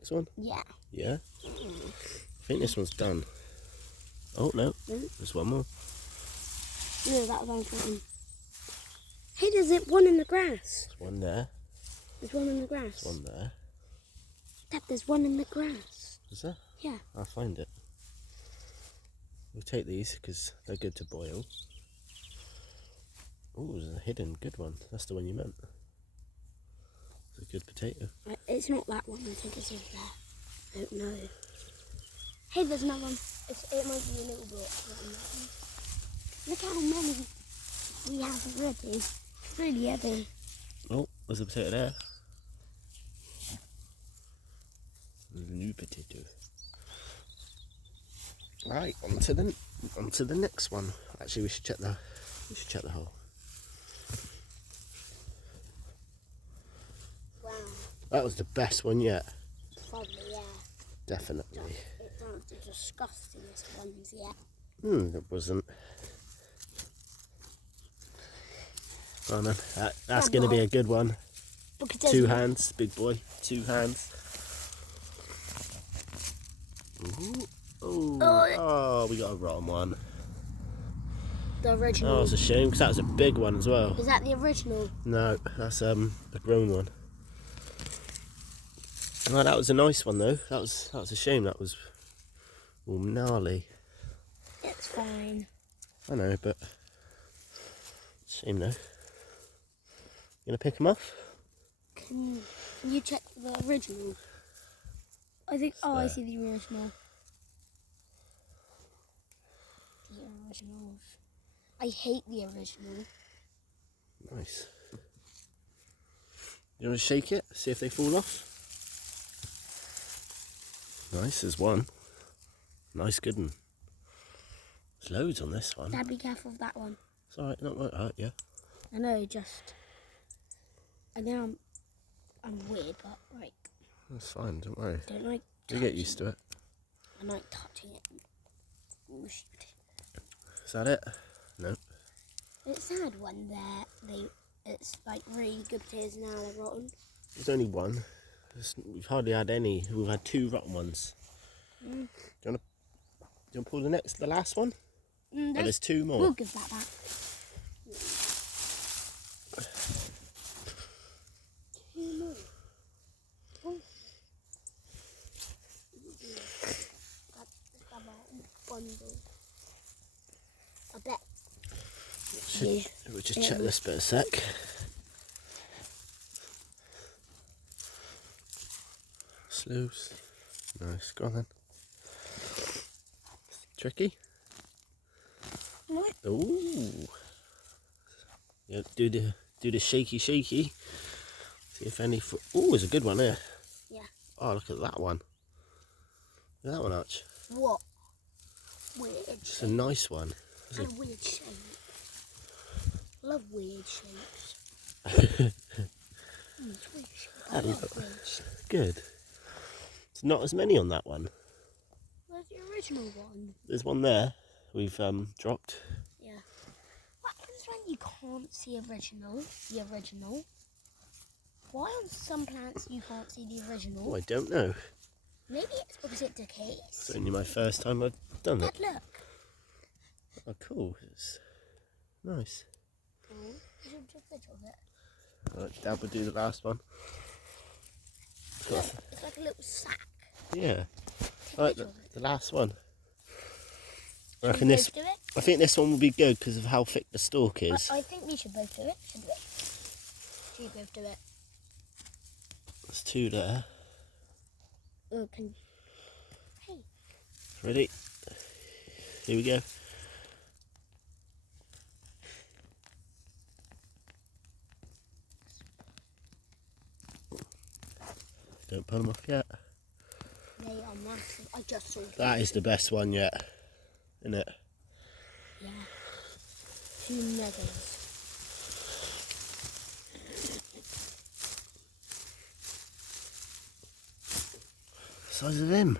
This one? Yeah. Yeah? I think this one's done. Oh, no. There's one more. No, that one's one. Hey, there's one in the grass. There's one there. There's one in the grass. There's one there. Dad, there's one in the grass. Is there? Yeah. I'll find it. We'll take these because they're good to boil. Oh, there's a hidden good one. That's the one you meant. It's a good potato. It's not that one. I think it's over there. I don't know. Hey, there's another one. It might be a little bit. Look how many we have already. It's really heavy. Oh, there's a potato there. There's a new potato. Right, on to the next one. Actually, we should check the hole. Wow. That was the best one yet. Probably, yeah. Definitely. It's one of the disgustingest ones yet. It wasn't. Go on then. That's going to be a good one. Two hands, big boy. 2 hands. Ooh. Oh, we got a rotten one. The original. Oh, it's a shame because that was a big one as well. Is that the original? No, that's a grown one. Oh, that was a nice one though. That was a shame. That was all gnarly. It's fine. I know, but shame though. You gonna pick them off? Can you check the original? I think. Oh, I see the original. The originals. I hate the original. Nice. You want to shake it? See if they fall off? Nice, there's one. Nice, good one. There's loads on this one. Dad, be careful of that one. It's alright, not like that, yeah. I know, I know I'm weird, but like. That's fine, don't worry. Don't like. You get used to it. I like touching it. Is that it? No. It's sad when it's like really good potatoes now they're rotten. There's only one. We've hardly had any. We've had 2 rotten ones. Do you want to pull the last one? There's 2 more. We'll give that back. Two more. Oh. That's about bundle. I bet. We'll just check this bit a sec. Loose. Nice, go on then. Tricky. What? Ooh. Yeah, do the shaky. See if any. Ooh, there's a good one there. Yeah. Oh, look at that one. Look at that one, Arch. What? Weird. It's a nice one. And weird shape. Love weird shapes. It's weird shape. I love weird shapes. Good. It's not as many on that one. Where's the original one? There's one there we've dropped. Yeah. What happens when you can't see the original? Why on some plants you can't see the original? Oh, I don't know. Maybe it's because it decays. It's only my first time I've done it. Dad, look. Oh, cool. It's nice. You should just a little bit. Right, Dad will do the last one. Look, it's like a little sack. Yeah. Right, the last one. I Should reckon we this. both do it? I think this one will be good because of how thick the stalk is. I think we should both do it. Should we both do it? There's 2 there. Open. Hey. Ready? Here we go. Don't pull them off yet. They are massive. I just saw them. That is the best one yet, isn't it? Yeah. 2 megas. Size of him.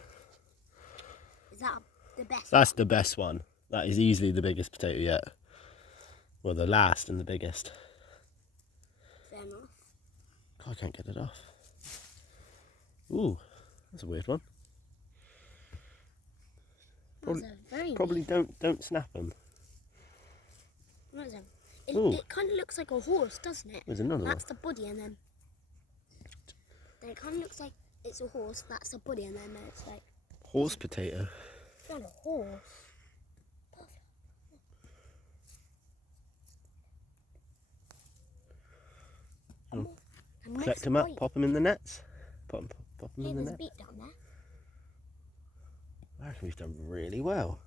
Is that the best? That's the best one. That is easily the biggest potato yet. Well, the last and the biggest. Fair enough. God, I can't get it off. Ooh, That's a weird one. That's a very Probably weird. don't snap them. It kind of looks like a horse, doesn't it? There's another one. That's the body, and then it kind of looks like it's a horse. That's the body, and then it's like Horse potato. it's not a horse. Collect them up, pop them in the nets. Pop them in the There's a net. beak down there. I reckon we've done really well.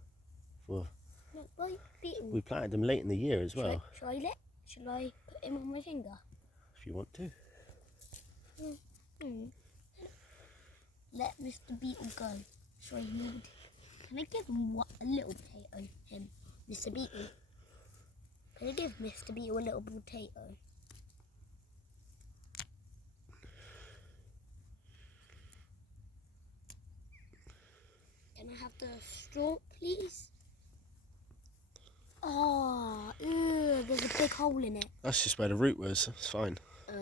For Look, boy, beetle. we planted them late in the year as well. Shall I put him on my finger? If you want to. Let Mr. Beetle go. Shall I need? Can I give him a little potato? Him, Mr. Beetle. Can I give Mr. Beetle a little potato? Can I have the straw, please? Oh, ew, there's a big hole in it. That's just where the root was. It's fine. Oh,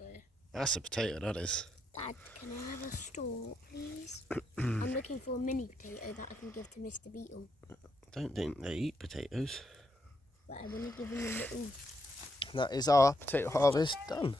okay. That's a potato, that is. Dad, can I have a straw, please? I'm looking for a mini potato that I can give to Mr. Beetle. I don't think they eat potatoes. But I want to give him a little... That is our potato harvest done.